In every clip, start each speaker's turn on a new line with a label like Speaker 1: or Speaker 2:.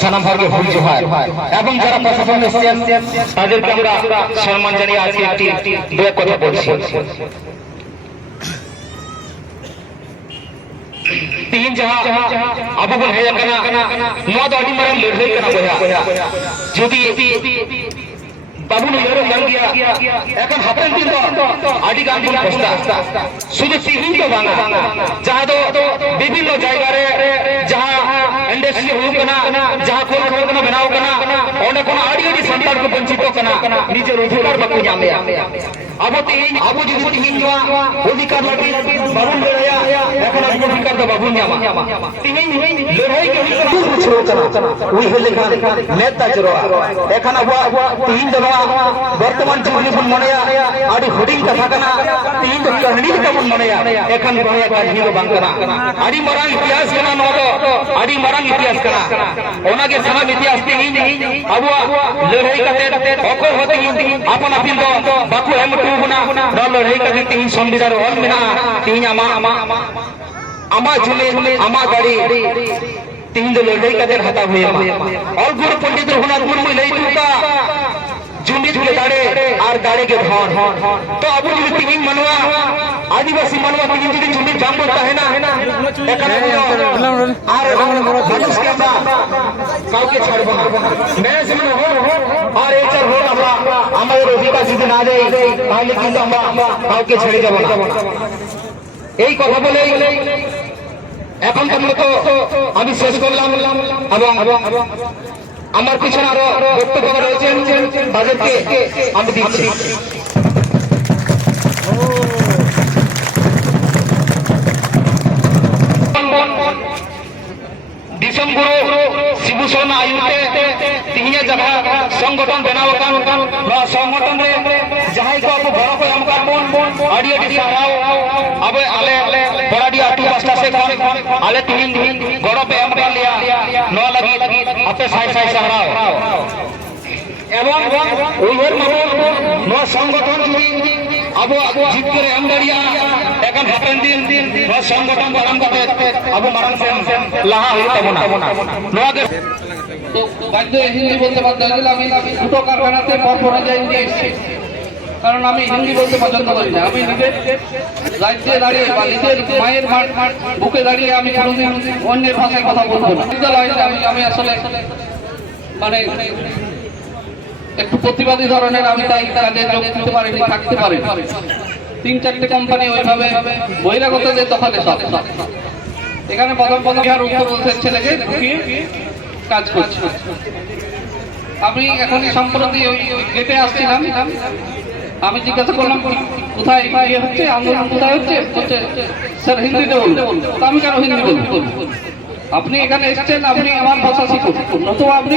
Speaker 1: সানাম ভাইকে ভুল জোহার এবং যারা প্রশাসন এসেছেন তাদেরকে আমরা সম্মান জানিয়ে আজকে একটি দু এক কথা বলছি तीन जहां अब बोल है कना नौ तो अड़ी मरम लड़ रही कना बोया जो भी দিয়া এখন হাতের দিন তো আডি গান বলে বসতা। শুধু তিহিন তো বাঙা যাহা তো বিভিন্ন জায়গারে যাহা ইন্ডাস্ট্রি হুক না যাহা কোন খবর না বেনাও কানা অনেক কোন আডি আডি সন্তান को বঞ্চিত কানা, নিজের অধিকার বাকু জামে অধিকার বাবুন লড়াইয়া এখন অধিকার বাবুন জামা লড়াই কে হলে নেতা জরোয়া এখন বর্তমান জীবনে বন মনেয়া আডি হুডিং কথা কানা তিহিন তো কাহিনী কা বন মনেয়া এখন বড় কাহিনী বাং কানা আডি মরাং ইতিহাস কানা নদ আডি মরাং ইতিহাস কানা ওনাকে সানাম ইতিহাস আবো লড়াই কাতে অকর হতে আপন আপিন তো বাকু এম ᱫᱚᱞ ᱞᱟᱹᱲᱦᱟᱹᱭ ᱠᱟᱛᱮ ᱛᱮᱦᱮᱧ ᱥᱚᱝᱵᱤᱫᱷᱟᱱ ᱚᱞ ᱢᱮᱱᱟᱜᱼᱟ ᱛᱮᱦᱮᱧ ᱟᱢᱟᱜ ᱟᱢᱟᱜ ᱡᱩᱢᱤ ᱟᱢᱟᱜ ᱫᱟᱲᱮ ᱛᱮᱦᱮᱧ ᱫᱚ ᱞᱟᱹᱲᱦᱟᱹᱭ ᱠᱟᱛᱮ ᱦᱟᱛᱟᱣ ᱦᱩᱭ ᱟᱢᱟ ᱚᱞ ᱜᱩᱨᱩ ᱯᱚᱱᱰᱤᱛ ᱨᱚᱜᱷᱩᱱᱟᱛᱷ ᱢᱩᱨᱢᱩᱭ ᱞᱟᱹᱭ ᱦᱚᱴᱚ ᱟᱠᱟᱫ জুমি ঝুলে দাঁড়ে আর দাঁড়ে গে ধন তো আবু যদি তিহিন মানুয়া আদিবাসী মানুয়া তিহিন যদি জমি জাম্বো তাহে না আর মানুষকে আমরা কাউকে ছাড়বো না হোক আর এটার হোক আমরা আমাদের না দেয় তাহলে কিন্তু আমরা কাউকে ছেড়ে যাব না এই কথা বলেই এখন তো আমি শেষ করলাম এবং আমার পিছনে আরও বক্তব্য রয়েছেন তাদেরকে আমি দিচ্ছি। দিশম গুরু শিবু শর্মা আয়ুতে তিহিয়া জায়গা সংগঠন বেনাও কান নয়া সংগঠন রে যাহাই কো আপু বড় কো আমকার মন আড়ি আড়ি সারাও আবে আলে বড়াডি আটু পাঁচটা সে কোন আলে তিহিন গড় পে আমকার লিয়া ন লাগি আপে সাই সাই সারাও এবং ওইভার মামুন নয়া সংগঠন যদি না নয়াকে
Speaker 2: তো বাধ্য হিন্দি বলতে বাধ্য আমি দুটো কারখানাতে পরপর নিয়ে এসেছি। কারণ আমি হিন্দি বলতে পছন্দ করি না। আমি নিজের রাজ্যে দাঁড়িয়ে বা নিজের মায়ের মাঠ বুকে দাঁড়িয়ে আমি কোনোদিন অন্যের ভাষায় কথা বলব না। বিদ্যালয়ে আমি আমি আসলে মানে একটু প্রতিবাদী ধরনের আমি তাই কাজে যোগ দিতে পারিনি, থাকতে পারি তিন চারটে কোম্পানি ওইভাবে বহিরাগতদের দখলে সব। এখানে প্রথম প্রথম বিহার উত্তর প্রদেশের ছেলেকে কাজ করছে। আমি এখন সম্প্রতি ওই গেটে আসছিলাম। আমি জিজ্ঞাসা করলাম, কোথায় ইয়ে হচ্ছে, আন্দোলন কোথায় হচ্ছে? হচ্ছে স্যার, হিন্দিতে বলুন। তো আমি কেন হিন্দি বলব? আপনি এখানে এসেছেন, আপনি আমার ভাষা শিখুন, নতুবা আপনি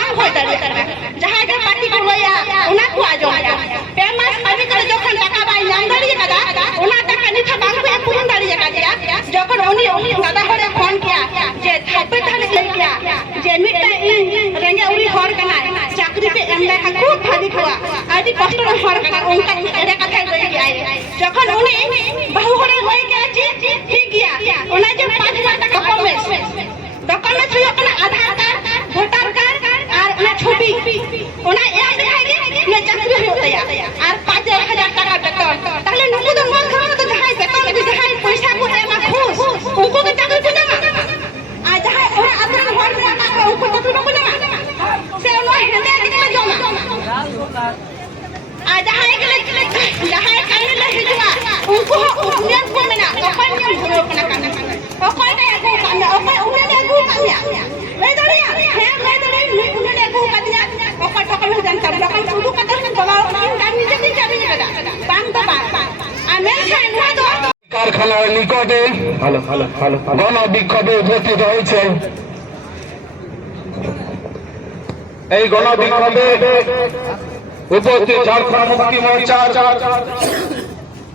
Speaker 3: jadi apa una bang koi dari dari jahat ke parti boleh ya una kuat jo ya pemas kami kalau jokan taka bayi yang dari kata una taka ni ta bangku em pun dari kata ya যখন উনি উনি দাদা হরে phone কিয়া যে থাপে তাহলে লই কিয়া যে মিটা ই রেঙ্গে উরি হর কানা চাকরি পে এম দেখা খুব ভালি কোয়া আদি কষ্ট হর কানা উনকা এর কথা লই কিয়া যখন উনি বহু হরে লই কিয়া ঠিক গিয়া ওনা যে 5000 টাকা ডকুমেন্টস ডকুমেন্টস হইয়া কানা আধার কার্ড
Speaker 1: গণ বিক্ষোভে উপস্থিত হয়েছে
Speaker 4: এই গণবিক্ষোভে উপস্থিত ঝাড়খণ্ড মুক্তি মোর্চার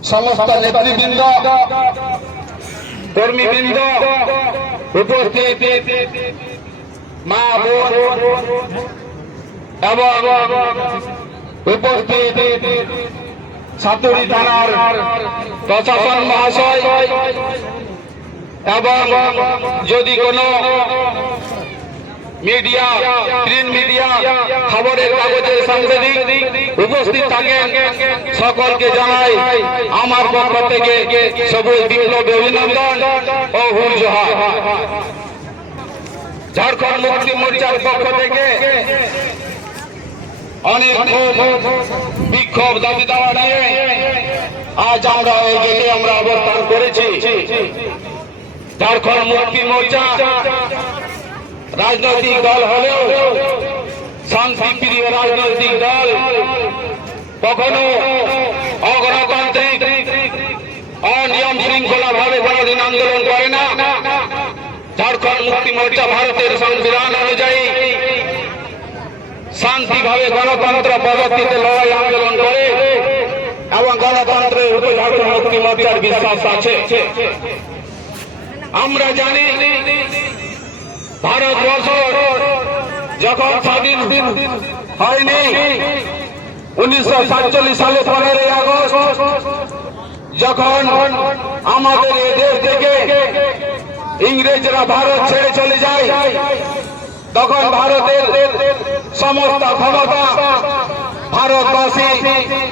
Speaker 4: সমস্ত নেতৃবৃন্দ, কর্মীবৃন্দ উপস্থিত। মা এবং উপস্থিত সাতুরি থানার প্রশাসন মহাশয় এবং যদি কোনো মিডিয়া প্রিন্ট মিডিয়া, খবরের কাগজের সাংবাদিক উপস্থিত থাকেন, সকলকে জানাই আমার পক্ষ থেকে সবুজ বিপ্লব অভিনন্দন ও হুরজোহার ঝাড়খণ্ড মুক্তি মোর্চার পক্ষ থেকে অনেক বিক্ষোভ দাবি দাওয়া নিয়ে আজ আমরা এই গেটে আমরা অবস্থান করেছি। ঝাড়খণ্ড মুক্তি মোর্চা। রাজনৈতিক দল হলেও শান্তিপ্রিয় রাজনৈতিক দল কখনো অগণতান্ত্রিক, অনিয়ম শৃঙ্খলা ভাবে কোনদিন আন্দোলন করে না। ঝাড়খণ্ড মুক্তি মোর্চা ভারতের সংবিধান অনুযায়ী শান্তিভাবে গণতন্ত্র পদ্ধতিতে লড়াই আন্দোলন করে এবং গণতন্ত্রের উপর ঝাড়খণ্ড মুক্তি মোর্চার বিশ্বাস আছে। আমরা জানি ভারতবর্ষ যখন স্বাধীন হয়নি, উনিশশো সাতচল্লিশ সালে পনেরোই আগস্ট, যখন আমাদের এই দেশ থেকে ইংরেজরা ভারত ছেড়ে চলে যায়, তখন ভারতের সমস্ত ক্ষমতা ভারতবাসী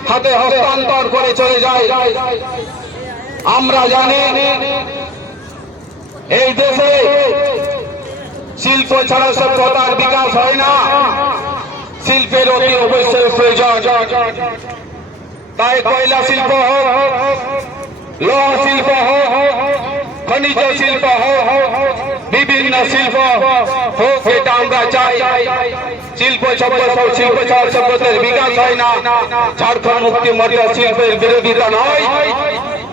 Speaker 4: হাতে হস্তান্তর করে চলে যায়। আমরা জানি এই দেশে শিল্প ছাড়া সভ্যতার বিকাশ হয় না। শিল্পের অতি অবশ্যই প্রয়োজন। তাই কয়লা শিল্প হোক, লৌহ শিল্প হোক, খনিজ শিল্প হোক, বিভিন্ন শিল্প হোক এটা আমরা চাই। শিল্প শিল্প ছাড়া সভ্যতার বিকাশ হয় না। ঝাড়খণ্ড মুক্তি মোর্চা শিল্পের বিরোধিতা নয়।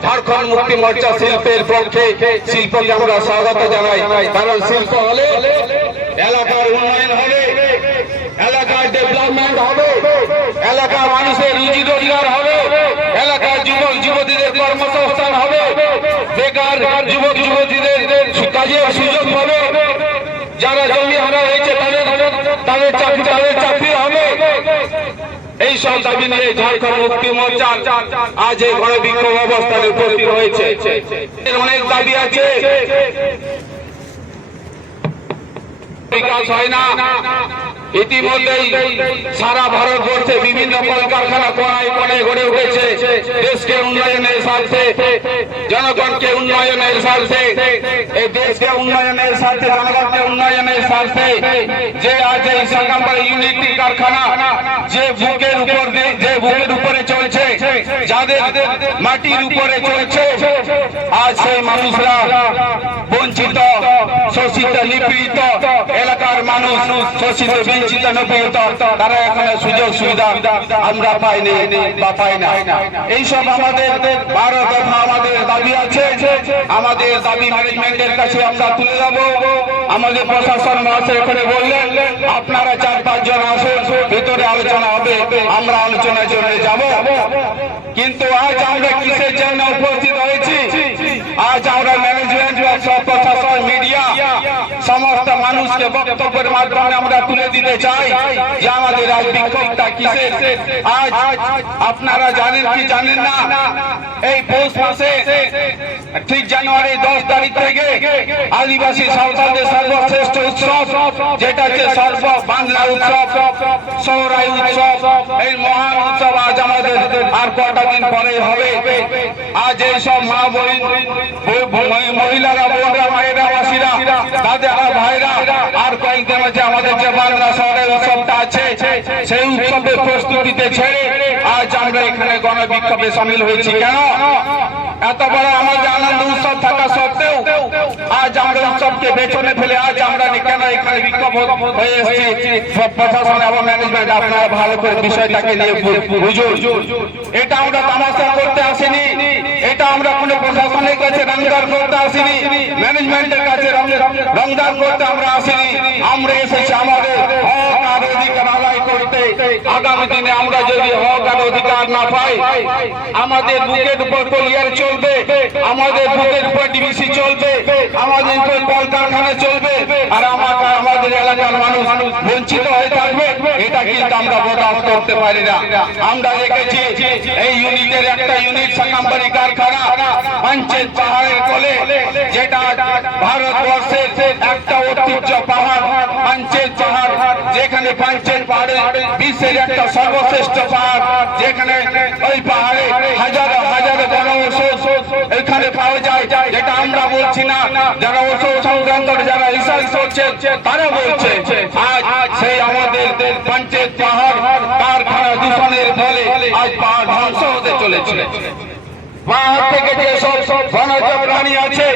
Speaker 4: ঝাড়খণ্ড মুক্তি মোর্চা শিল্পের পক্ষে শিল্পকে আমরা স্বাগত জানাই। কারণ শিল্প হলে এলাকার উন্নয়ন হবে, এলাকার ডেভেলপমেন্ট হবে, এলাকার মানুষের রুজি রোজগার হবে, এলাকার যুবক যুবতীদের কর্মসংস্থান হবে, বেকার যুবক যুবতীদের কাজের সুযোগ হবে। যারা জমি হারা হয়েছে, তাদের তাদের চাকরি তাদের চাকরি এই সব দাবি নিয়ে ঝাড়খণ্ড মুক্তি মোর্চা আজ এই বড় বিক্ষোভ অবস্থানে উপস্থিত হয়েছে। অনেক দাবি আছে। বিকাশ হয় না। ইতিমধ্যেই সারা ভারতবর্ষে বিভিন্ন কলকারখানা কোনায় কোনায় গড়ে উঠেছে। দেশকে উন্নয়নের স্বার্থে, জনগণকে উন্নয়নের স্বার্থে, এই দেশকে উন্নয়নের স্বার্থে, জনগণকে উন্নয়নের স্বার্থে, যে আজ এই সাগাম্বার ইউনিটি কারখানা, যে বুকের উপর যে বুকের উপরে চলছে, যাদের মাটির উপরে চলছে, আজ সেই মানুষরা শোষিত, নিপীড়িত এলাকার মানুষ, শোষিত নিপীড়িত, তারা এখানে সুযোগ, সুবিধা আমরা পাইনি বা পাই না। এইসব আমাদের বারো আমাদের দাবি আছে। আমাদের দাবি ম্যানেজমেন্টের কাছে আমরা তুলে দেব। আমাদের প্রশাসন মহাশয় এখানে বললেন, আপনারা চার পাঁচজন আসুন, ভেতরে আলোচনা হবে, আমরা আলোচনার জন্য যাব। কিন্তু আজ আমরা কিসের জন্য উপস্থিত হয়েছি আজ আমরা ম্যানেজমেন্ট সব প্রশাসন মিডিয়া সমস্ত মানুষকে বক্তব্যের মাধ্যমে আমরা তুলে দিতে চাই যে আমাদের আজ বিক্ষোভটা কিসের? আজ আপনারা জানেন কি জানেন না? এই পৌষ মাসে ঠিক জানুয়ারি দশ তারিখ থেকে আদিবাসী সাঁওতালদের সর্বশ্রেষ্ঠ উৎসব, যেটা হচ্ছে সর্ব বাংলা উৎসব সৌরাই উৎসব। এই মহান উৎসব আজ আমাদের আর কটা দিন পরে হবে। আজ এই সব মা বোন, মহিলারা, বোনরা, মায়েরা বাসীরা দাদারা ভাইরা আর কয়েকদিন আছে আমাদের যে বাংলা শহরের উৎসবটা আছে, সেই উৎসবের প্রস্তুতিতে ছেড়ে আজ আমরা এখানে গণবিক্ষোভে সামিল হয়েছি। কেন? এত বড় আমাদের আনন্দ উৎসব থাকা সত্ত্বেও আজ আমরা উৎসবকে পেছনে ফেলে আজ আমরা কেন এখানে বিক্ষোভ হয়ে এসেছি? সব প্রশাসন এবং ম্যানেজমেন্ট আপনারা ভালো করে বিষয়টাকে নিয়ে বুঝুন। এটা আমরা তামাশা করতে আসিনি। এটা আমরা কোনো প্রশাসনের কাছে রংদার করতে আসিনি। ম্যানেজমেন্টের কাছে রংদার করতে আমরা আসিনি। আমরা এসেছি আমাদের আগামী দিনে আমরা যদি হক আর অধিকার না পাই, আমাদের বুকের উপর কলিয়ার চলবে, আমাদের বুকের উপর ডিবিসি চলবে, আমাদের উপর কলকারখানা চলবে, আর আমাকে আমাদের এলাকার মানুষ বঞ্চিত হয়ে থাকবে, এটা কিন্তু আমরা বরদাস্ত করতে পারি না। আমরা দেখেছি এই ইউনিটের একটা ইউনিট সাকাম্বারি কারখানা, পাঞ্চেত পাহাড়ের কোলে, যেটা ভারতবর্ষের একটা ঐতিহ্য পাহাড়। পাঞ্চেত পাহাড়, যেখানে পাঞ্চেত পাহাড়ে বিশ্বের একটা সর্বশ্রেষ্ঠ পাহাড়, যেখানে ওই পাহাড়ে হাজারো হাজারো জনঔষধ এখানে পাওয়া যায়, যেটা আমরা বলছি না। যারা ওষুধ সংক্রান্ত যারা রিসার্চ করছে, তারা বলছে, আজ সেই আমাদের পঞ্চায়েত পাহাড় কারখানা দূষণের ফলে আজ পাহাড় ধ্বংস হতে চলেছে। পাহাড় থেকে যে সব বনজ প্রাণী আছে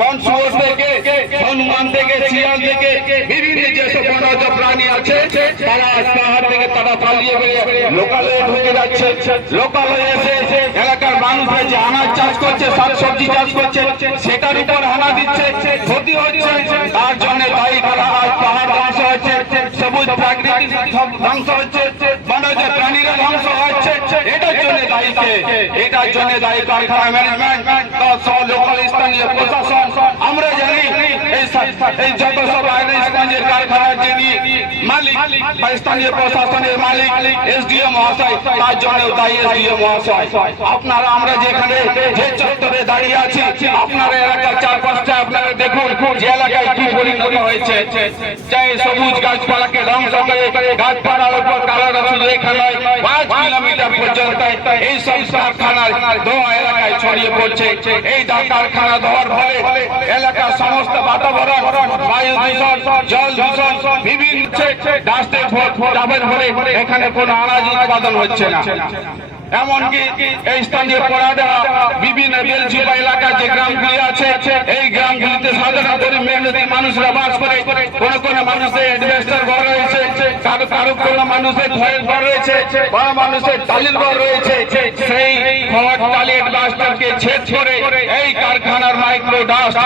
Speaker 4: মনসুর থেকে হনুমান থেকে শিয়াল থেকে বিভিন্ন যেসব বনজ প্রাণী আছে, তারা পাহাড় থেকে তারা পালিয়ে বেরিয়ে লোকালয়ে ঢুকে যাচ্ছে। লোকালয়ে এসে এলাকার মানুষরা যে আনাজ চাষ করছে, শাকসবজি চাষ করছে, সেটার উপর হানা দিচ্ছে, ক্ষতি হচ্ছে। তার জন্য দায়ী করা আজ পাহাড় ধ্বংস হচ্ছে। সবুজ প্রাকৃতিক ধ্বংস হচ্ছে। বনজ প্রাণীরা ধ্বংস হচ্ছে। এটার জন্য কে এটার জন্য দায়ী কারখানা ম্যানেজমেন্ট লোকাল স্থানীয় প্রশাসন। আমরা জানি এই যত সব আইরিশগঞ্জের কারখানার যিনি মালিক স্থানীয় প্রশাসনের মালিক, এসডিও মহাশয়, তার জন্য দায়ী এসডিও মহাশয়। আপনারা, আমরা যেখানে যে চত্বরে দাঁড়িয়ে আছি, আপনারা এলাকার চারপাশটা আপনারা দেখুন যে এলাকায় কি পরিণত হয়েছে। চাই সবুজ গাছপালাকে ধ্বংস করে গাছপালার উপর কালো শুধু এখানে পাঁচ কিলোমিটার পর্যন্ত এই সব কারখানার ধোঁয়া এলাকায় ছড়িয়ে পড়ছে। এই কারখানা ধোয়ার ফলে এলাকার সমস্ত বাতাবরণ বায়ু দূষণ জল বিভিন্ন ফলে এখানে কোন আনাজ উৎপাদন হচ্ছে না। এমনকি এই স্থানীয় বিভিন্ন যে গ্রামগুলি আছে, এই গ্রামগুলিতে সাধারণ গরিব মেহনতি মানুষরা বাস করে। কোন কোন মানুষের অ্যাডভেস্টার ঘর রয়েছে, কারও কারও কোন মানুষের ঘর রয়েছে মানুষের ঘর রয়েছে। সেই ছেদ করে এই কারখানার মাইক্রো ডাস্ট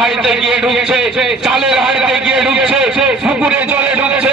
Speaker 4: হাইতে গিয়ে ঢুকছে, চালের হাইতে গিয়ে ঢুকছে, পুকুরে জলে ঢুকছে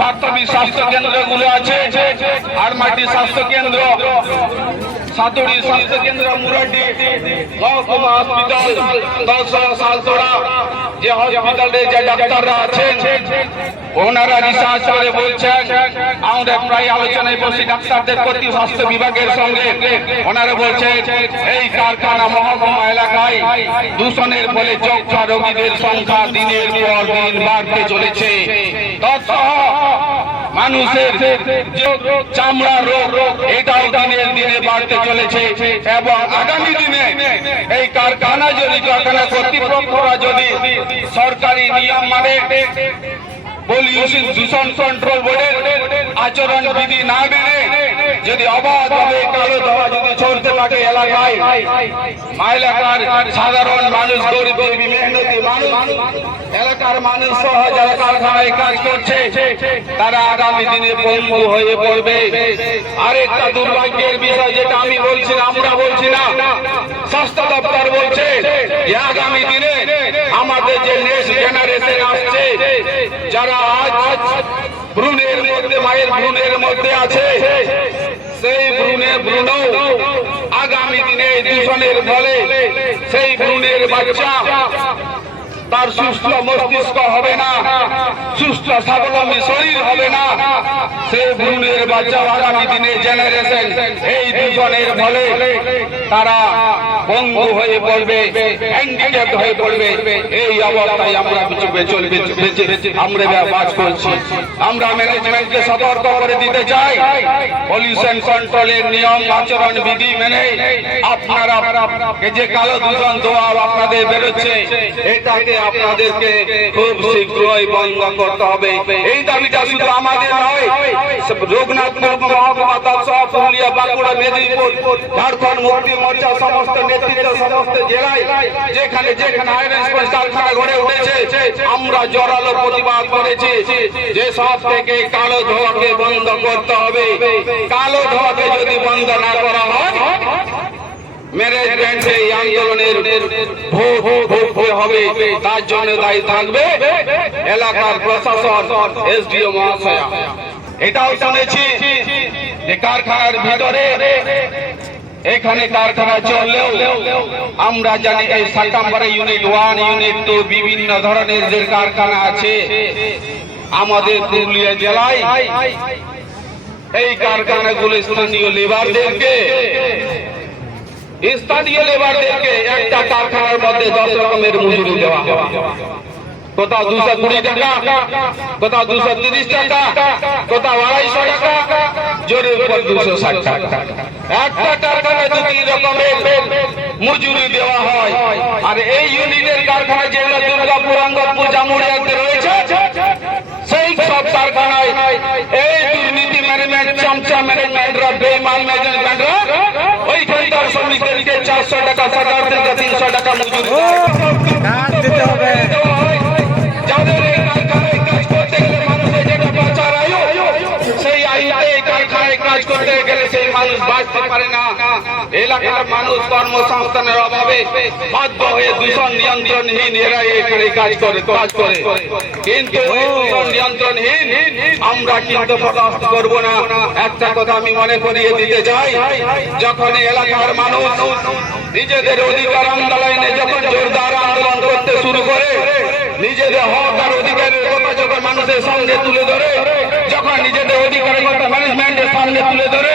Speaker 4: প্রাথমিক স্বাস্থ্য কেন্দ্রগুলো আছে। আরমাটি স্বাস্থ্য কেন্দ্র সাতুরি স্বাস্থ্য কেন্দ্র মুরাটি মহকুমা হসপিটাল দশ সালতোড়া, যে হসপিটালে যে ডাক্তাররা আছেন। ওনারা রিসার্চ করে বলছেন আমরা প্রায় আলোচনায় বসি ডাক্তারদের প্রতি স্বাস্থ্য বিভাগের সঙ্গে ওনারা বলছেন, এই কারখানা মহকুমা এলাকায় দূষণের ফলে যক্ষা রোগীদের সংখ্যা দিনের পর দিন বাড়তে চলেছে। মানুষের চামড়া রোগ, এটাও দিনের দিনে বাড়তে চলেছে এবং আগামী দিনে এই কারখানা যদি, কারখানা কর্তৃপক্ষরা যদি সরকারি নিয়ম মানে পলিউশন দূষণ কন্ট্রোল বোর্ডের আচরণ বিধি না মেনে যদি অবাধ ভাবে কালো ধোয়া যদি চলতে থাকে এলাকায় এলাকার সাধারণ মানুষ, গরিব গরিবী মেহনতি মানুষ, এলাকার মানুষ সহ যারা কারখানায় কাজ করছে, তারা আগামী দিনে পঙ্গু হয়ে পড়বে। আরেকটা দুর্ভাগ্যের বিষয় যেটা আমি বলছি আমরা বলছি না, স্বাস্থ্য দপ্তর বলছে আগামী দিনে আমাদের যে নেক্সট জেনারেশন আসছে, যারা আজ ভ্রুণের মধ্যে, মায়ের ভ্রুণের মধ্যে আছে, সেই ভ্রুণে ভ্রুণ আগামী দিনে দূষণের ফলে সেই ভ্রুণের বাচ্চা তার সুস্থ মস্তিষ্ক হবে না, সুস্থ স্বাবলম্বী শরীর হবে না। সেই ভ্রূণের বাচ্চা আগামী দিনে জেনারেশন এই দূষণের ফলে তারা পঙ্গু হয়ে পড়বে হ্যান্ডিক্যাপ হয়ে পড়বে। এই অবস্থায় আমরা চলবে চলবে, বেঁচে আমরা বাস করছি। আমরা ম্যানেজমেন্টকে সতর্ক করে দিতে চাই। পলিউশন কন্ট্রোলের নিয়ম, আচরণ, বিধি মেনে আপনারা যে কালো দূষণ ধোয়া আপনাদের বেরোচ্ছে, এটাকে আপনাদেরকে খুব শীঘ্রই বন্ধ করতে হবে। এই দাবিটা শুধু আমাদের নয় রঘুনাথপুর মহকুমা দশা পুরুলিয়া, বাঁকুড়া, মেদিনীপুর, ঝাড়খণ্ড মুক্তি মোর্চা, সমস্ত নেতৃত্ব, সমস্ত জেলায় যেখানে যেখানে আয়রন কারখানা গড়ে উঠেছে, আমরা জোরালো প্রতিবাদ করেছি যে সব থেকে কালো ধোয়াকে বন্ধ করতে হবে। কালো ধোয়াকে যদি বন্ধ না করা হয় ম্যানেজমেন্ট এই আন্দোলনের ভোট ভোট হবে, তার জন্য দায়ী থাকবে এলাকার প্রশাসন, এসডিও মহাশয়া। এটাও শুনেছি যে কারখানার ভিতরে এখানে কারখানা চললেও আমরা জানি এই সাকাম্বারে ইউনিট ওয়ান ইউনিট টু বিভিন্ন ধরনের যে কারখানা আছে আমাদের পুরুলিয়া জেলায়, এই কারখানাগুলো স্থানীয় লেবারদেরকে স্থানীয় লেবারদেরকে একটা কারখানার মধ্যে দশ রকমের মজুরি দেওয়া কোথাও দুশো কুড়ি টাকা, কোথাও দুশো তিরিশ টাকা, কোথাও আড়াইশো টাকা, জোরের উপর দুশো ষাট টাকা। একটা কারখানায় দু তিন রকমের মজুরি দেওয়া হয়। আর এই ইউনিটের কারখানা যেগুলো দুর্গাপুর অঙ্গপুর জামুরিয়াতে রয়েছে, সেই সব কারখানায় ম্যানেজমেন্ট চামচা ম্যানেজমেন্টরা বেমান ম্যানেজমেন্টরা ওইখানকার শ্রমিকদেরকে চারশো টাকা সরকার থেকে তিনশো টাকা মজুরি
Speaker 5: দিতে হবে।
Speaker 4: পারে না। এলাকার মানুষ কর্মসংস্থানের অভাবে বাধ্য হয়ে দূষণ নিয়ন্ত্রণহীন এরা এখানে কাজ করে কাজ করে। কিন্তু দূষণ নিয়ন্ত্রণহীন আমরা কিন্তু বরদাস্ত করব না। একটা কথা আমি মনে করিয়ে দিতে চাই যখন এলাকার মানুষ নিজেদের অধিকার আন্দোলনে যখন জোরদার আন্দোলন করতে শুরু করে নিজেদের হক আর অধিকারের কথা যখন মানুষের সামনে তুলে ধরে যখন নিজেদের অধিকারের কথা ম্যানেজমেন্টের সামনে তুলে ধরে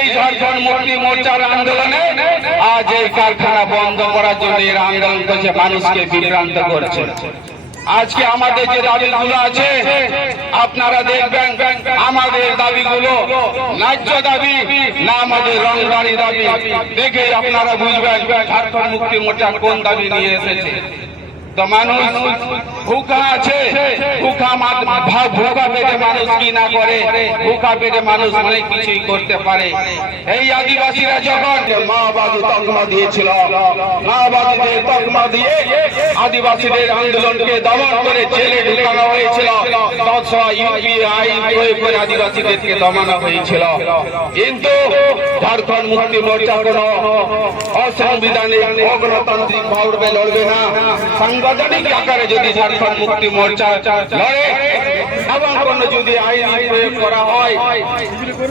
Speaker 4: ঝাড়খণ্ড মুক্তি মোর্চার আন্দোলনে আজ এই কারখানা বন্ধ করার জন্য এরা আন্দোলন করছে, মানুষকে বিভ্রান্ত করছে। আজকে আমাদের যে দাবিগুলো আছে, আপনারা দেখবেন, আমাদের দাবিগুলো ন্যায্য দাবি না আমাদের রংবাড়ি দাবি। দেখে আপনারা বুঝবেন, ঝাড়খণ্ড মুক্তি মোর্চা কোন দাবি নিয়ে এসেছে। তো মানুষ ভুকা আছে, ভুকা ভুকা পেটে মানুষ কি না করে, ভুকা পেটে মানুষ অনেক কিছুই করতে পারে। এই আদিবাসীরা যখন মাওবাদী তকমা দিয়েছিল, মাওবাদীদের তকমা দিয়ে আদিবাসীদের আন্দোলনকে দমন করে জেলে ঢুকানো হয়েছিল। আদিবাসীদেরকে দমানো হয়েছিল। কিন্তু ঝাড়খণ্ড মুক্তি মোর্চা অসাংবিধানিক অগণতান্ত্রিক লড়বে না। সাংবিধানিক আকারে যদি ঝাড়খণ্ড মুক্তি মোর্চা লড়ে এবং কোনো যদি আইনি প্রয়োগ করা হয়,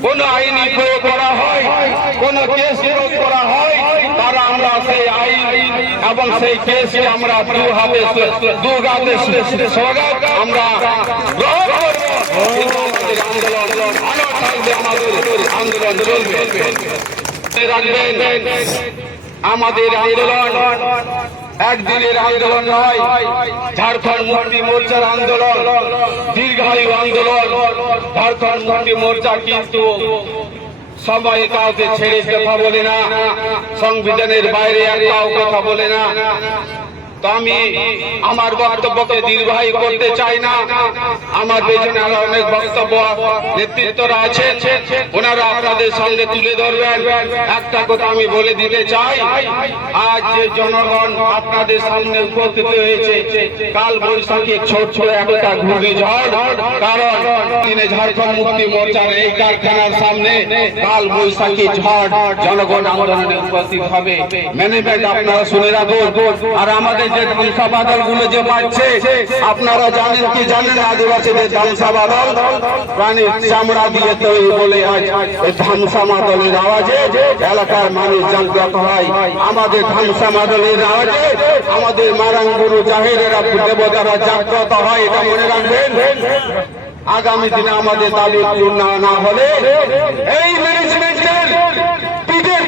Speaker 4: কোন আইনি প্রয়োগ করা হয়, কোন কেস প্রয়োগ করা হয়, তারা আমরা সেই আইন এবং সেই কেসকে আমরা দু হাতে দু গাতে স্বাগত আমরা আন্দোলন চলবে। রাখবেন, আমাদের আন্দোলন একদিনের আন্দোলন নয়, ঝাড়খণ্ড মুক্তি মোর্চার আন্দোলন, দীর্ঘায়ু আন্দোলন। ঝাড়খণ্ড মুক্তি মোর্চা কিন্তু সবাই কাউকে ছেড়ে কথা বলে না, সংবিধানের বাইরে একটাও কথা বলে না। আমি আমার বক্তব্যকে দীর্ঘায়ু করতে চাই না। আমার পেছনে আরও অনেক বক্তব্য নেতৃত্বরা আছেন। ওনারা আপনাদের সামনে তুলে ধরবেন। একটা কথা আমি বলে দিতে চাই, আজ যে জনগণ আপনাদের সামনে উপস্থিত হয়েছে, কাল বৈশাখী ছোট ছোট একটা ঘূর্ণিঝড়, কারণ দিনে ঝাড়খণ্ড মুক্তি মোর্চার এই কারখানার সামনে কাল বৈশাখী ঝড় জনগণ আন্দোলনে উপস্থিত হবে। ম্যানেজমেন্ট আপনারা শুনে রাখুন। আর আমাদের যে গুলো যে বাড়ছে আপনারা জানেন কি জানেন আদিবাসীদের বাদল প্রাণীর চামড়া দিয়ে তৈরি বলে আজ মাদলের আওয়াজে এলাকার মানুষ জাগ্রত হয়। আমাদের মাদলের আওয়াজে আমাদের মারাঙ্গুরু জাহেরেরা দেবতারা জাগ্রত হয়, এটা মনে রাখবেন। আগামী দিনে আমাদের দাবি পূর্ণ না হলে এই ম্যানেজমেন্টের পিঠের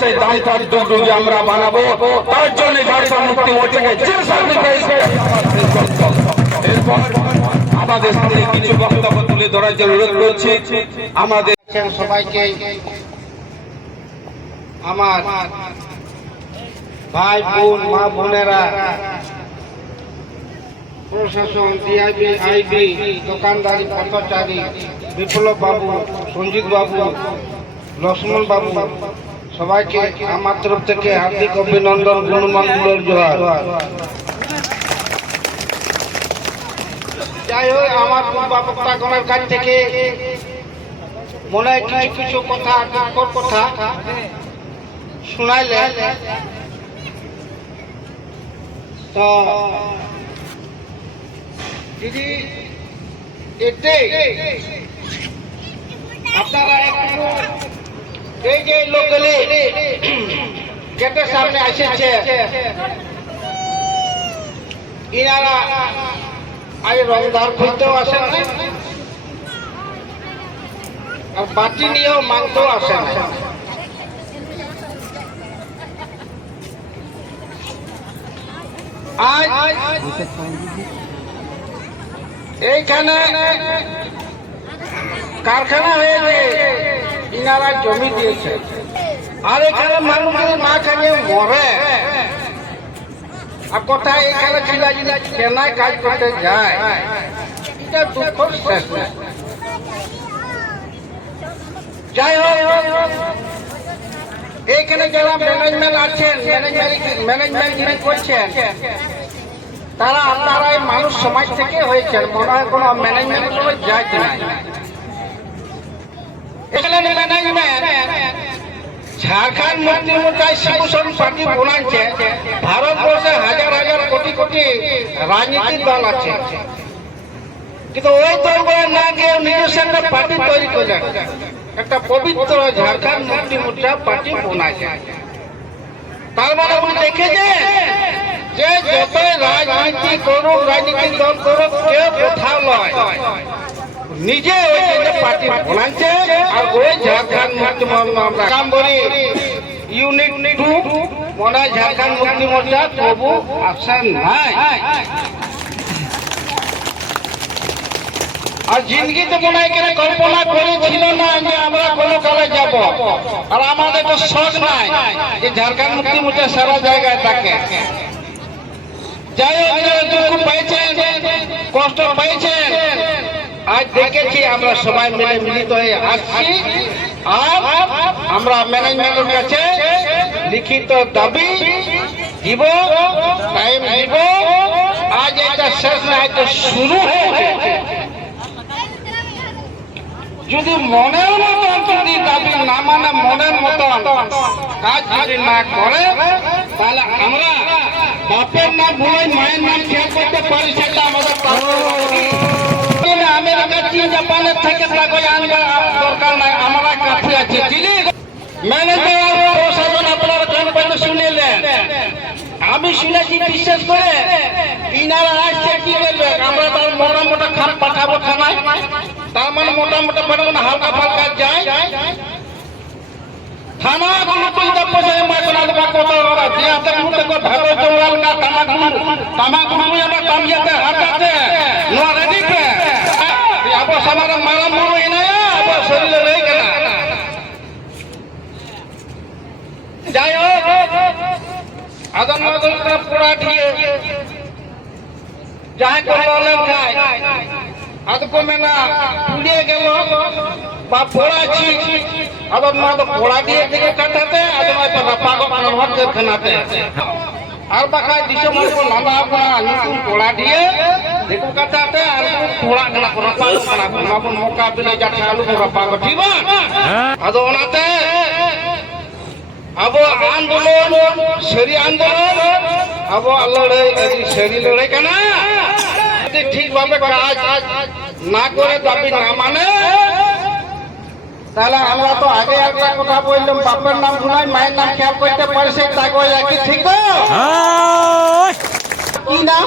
Speaker 4: সেই দামটার ডুগডুগি আমরা বানাবো, তার জন্য ঝাড়খণ্ড মুক্তি মোর্চাকে যে স্যাক্রিফাইস এরপর আমাদের সামনে কিছু বক্তব্য তুলে ধরার জন্য অনুরোধ করছি। আমাদের
Speaker 6: সবাইকে আমার ভাই, বোন, মা, বোনেরা, প্রশাসন ডিআইবি আইবি দোকানদারি, পথচারী, বিপ্লব বাবু, সঞ্জিত বাবু, লক্ষ্মণ বাবু সবাইকে আমার তরফ থেকে হার্দিক অভিনন্দন গুণমন্ডলের জোহার যাই হোক, আমার পূর্বাবক্তাগণের কাছ থেকে মনে হয় কিছু কিছু কথা, দুঃখর কথা শুনাইলে তো দিদি, এতে আপনারা একটু এই যে লোকগুলি গেটের সামনে এসেছে ইনারা আজ রংদার খুলতেও আসেন না আর বাটি নিয়েও মাংসও আসে না আজ এইখানে কারখানা হয়েছে। ইনারা জমি দিয়েছে। আর এখানে মানুষ না খেয়ে মরে। আর কোথায় এখানে ছিল যদি চেন্নাই কাজ করতে যায়। এটা দুঃখ শেষ যাই হোক, এইখানে যারা ম্যানেজমেন্ট আছেন ম্যানেজমেন্ট যিনি করছেন, তারা আপনারা মানুষ সমাজ থেকে হয়েছেন। মনে হয় কোনো ম্যানেজমেন্ট কোনো যায় না এখানে ম্যানেজমেন্ট ঝাড়খণ্ড মুক্তি মোর্চায় পার্টি বলাচ্ছে ভারতবর্ষে হাজার হাজার কোটি কোটি রাজনীতির দল আছে। কিন্তু ওই দলগুলো না গিয়ে নিজস্ব একটা পার্টি তৈরি করে একটা পবিত্র ঝাড়খণ্ড মুক্তি মোর্চা পার্টি বানাইছে। তার মানে উনি দেখেছে যে যত রাজনীতি করুক রাজনীতি দল করুক, কেউ কোথাও নয় নিজে পার্টি বানাইছে আর ওই ঝাড়খণ্ড মুক্তি মোর্চা কাম বলি ইউনিট টু মনে ঝাড়খণ্ড মুক্তি মোর্চা তবু আসেন নাই। আর জিন্দগিতে মনে হয় কেন কল্পনা করেছিল না যে আমরা কোনো কালে যাব। আর আমাদের তো শখ নাই যে ঝাড়খণ্ড মুক্তি মোর্চা সারা জায়গায় থাকে। যাই হোক দুঃখ কষ্ট পাইছেন আজ দেখেছি আমরা সবাই মিলে মিলিত হয়ে আসছি। আর আমরা ম্যানেজমেন্টের কাছে লিখিত দাবি দিব টাইম দিব। আজ এটা শেষ না, এটা শুরু হয়েছে যদি মনের মতন যদি দাবি না মানে মনের মতন কাজ যদি না করে, তাহলে আমরা বাপের নাম ভুলে মায়ের নাম খেয়াল করতে পারি, সেটা আমাদের থেকে তাকে আনবার দরকার নাই, আমরা কাছে আছি। চিনি ম্যানেজার প্রশাসন আপনারা পর্যন্ত শুনিলেন, আমি শুনেছি বিশেষ করে ইনারা আসছে কি করবে আমরা তার মোটা মোটা খারাপ পাঠাবো থানায়। তার মানে মোটা মোটা পাঠাবো না, হালকা ফালকা যায়। থানা কোনো পয়সা পয়সা এমা কোনা দেবা কত ওরা মুতে কো ভাবে জঙ্গল না তামা গুম তামা গুম আমরা কামিয়াতে হাতাতে নোয়া রেডি পে આપો તમારા મારા મોરો એને આપો શરીર નહીં કરા જાય আদম নজরটা পোড়া দিয়ে যাই করলে খায় আদ কমে না, পুড়িয়ে গেল। বা পোড়াচ্ছি আদম না তো পোড়া দিয়ে দিকে কাটাতে আদম তো পাগ পালন হচ্ছে খেনাতে। আর বাকা দিশে মানুষ নানা পোড়া দিয়ে কাজ না করে দাবি না মানে তাহলে আমরা তো আগে একটা কথা বললাম বাপের নাম গুনাই মায়ের নাম খেয়াল করতে পারে তাকে ঠিক তো কি নাম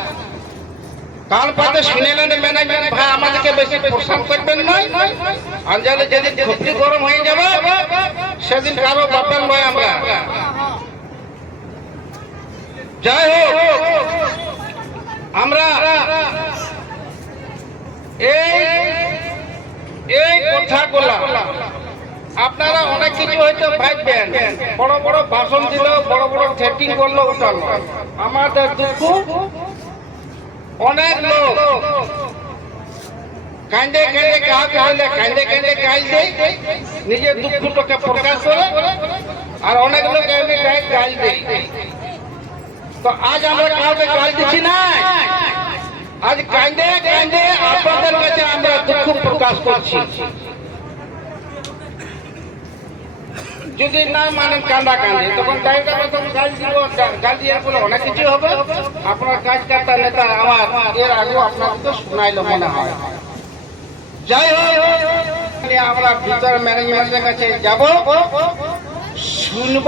Speaker 6: কাল পাতে শুনেলেন ম্যানেজমেন্ট ভাই, আমাদেরকে বেশি প্রশান করবেন নয়। আঞ্জালে যেদিন খুবই গরম হয়ে যাবে, সেদিন কারও বাপের নয় আমরা। যাই হোক, আমরা এই এই কথাগুলা আপনারা অনেক কিছু হয়তো ভাববেন। বড় বড় ভাষণ দিল বড় বড় সেটিং করল নয়। আমাদের দুঃখ অনেক লোক। কান্দে কান্দে, কাহাকে হলে কান্দে কান্দে গাইল দেয় নিজের দুঃখটাকে প্রকাশ করে, আর অনেক লোক এমনি গায়ে গাইল দেয় তো আজ আমরা কাউকে গাল দিচ্ছি না। আজ কান্দে কান্দে আপনাদের কাছে আমরা দুঃখ প্রকাশ করছি। যদি না মানে কান্দা কান্দে তখন গাড়িটা তখন গাল দিব গাল দিয়ে বলে অনেক কিছু হবে। আপনার কাজ কর্তা নেতা আমার, এর আগেও আপনাকে শোনাইলো মনে হয়। যাই হোক আমরা ভিতর ম্যানেজমেন্টের কাছে যাব, শুনব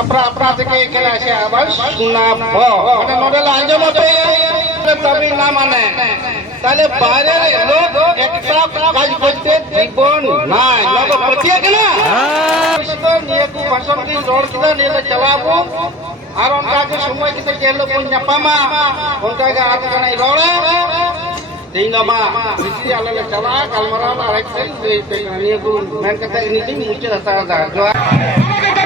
Speaker 6: আপনার থেকে এখানে এসে আবার শোনাবো মানে মডেল আঞ্জম তবে না মানে। তাহলে বাইরের লোক একটা কাজ করতে দিব নাই। লোক পচিয়ে কিনা নিয়ে কু ভাষণ কি রোড কিনা নিয়ে চালাবো। আর অনকাকে সময় কিতে গেলো কোন জাপামা অনকাকে আজ কানাই রোড়ে তিন মা বিচি আলালে চালা কালমারা আরেক নিয়ে কু মেন কথা নিজে মুচে রাস্তা যা